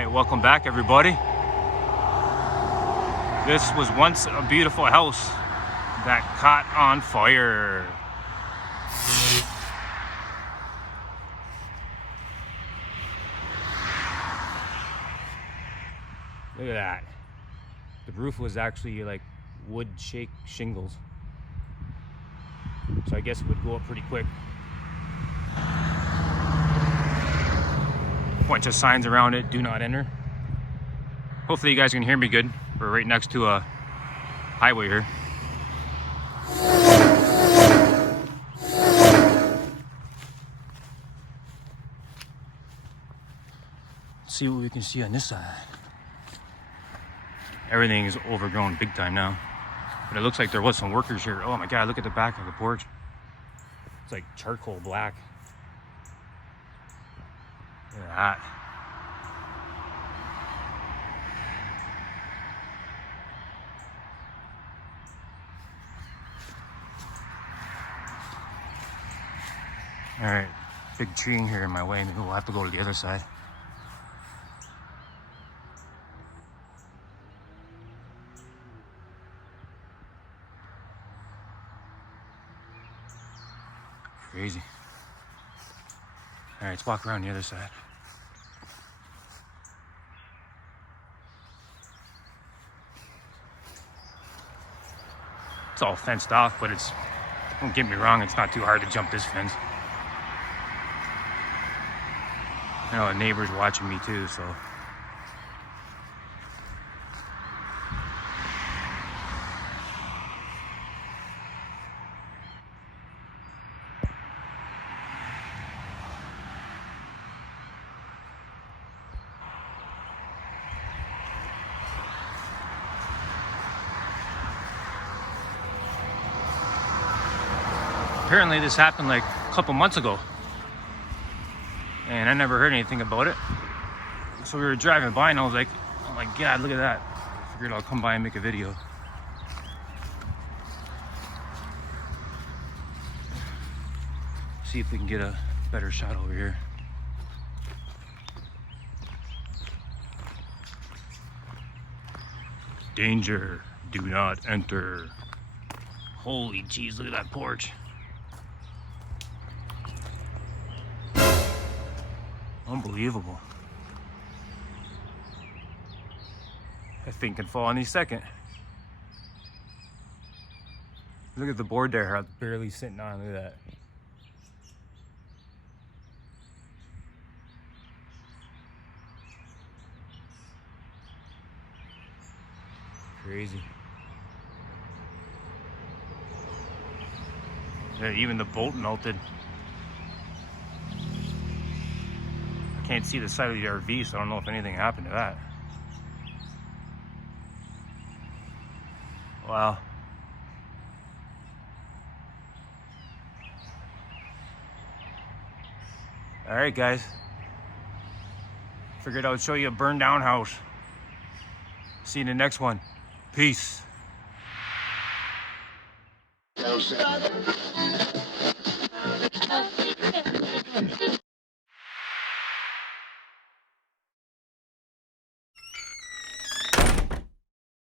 Alright, welcome back everybody. This was once a beautiful house that caught on fire. Look at that. The roof was actually like wood shake shingles. So I guess it would go up pretty quick. Bunch of signs around it, do not enter. Hopefully you guys can hear me good. We're right next to a highway here. Let's see what we can see on this side. Everything is overgrown big time now. But it looks like there was some workers here. Oh my God, look at the back of the porch. It's like charcoal black. Look at that. All right, big tree in here in my way. Maybe we'll have to go to the other side. Crazy. All right, let's walk around the other side. It's all fenced off, but don't get me wrong, it's not too hard to jump this fence. I know a neighbor's watching me too, so. Apparently this happened like a couple months ago and I never heard anything about it. So we were driving by and I was like, oh my God, look at that. I figured I'll come by and make a video. See if we can get a better shot over here. Danger, do not enter. Holy jeez, look at that porch. Unbelievable. That thing can fall any second. Look at the board there, how it's barely sitting on. Look at that. Crazy. Yeah, even the bolt melted. Can't see the side of the RV, so I don't know if anything happened to that. Wow. All right, guys. Figured I would show you a burned down house. See you in the next one. Peace.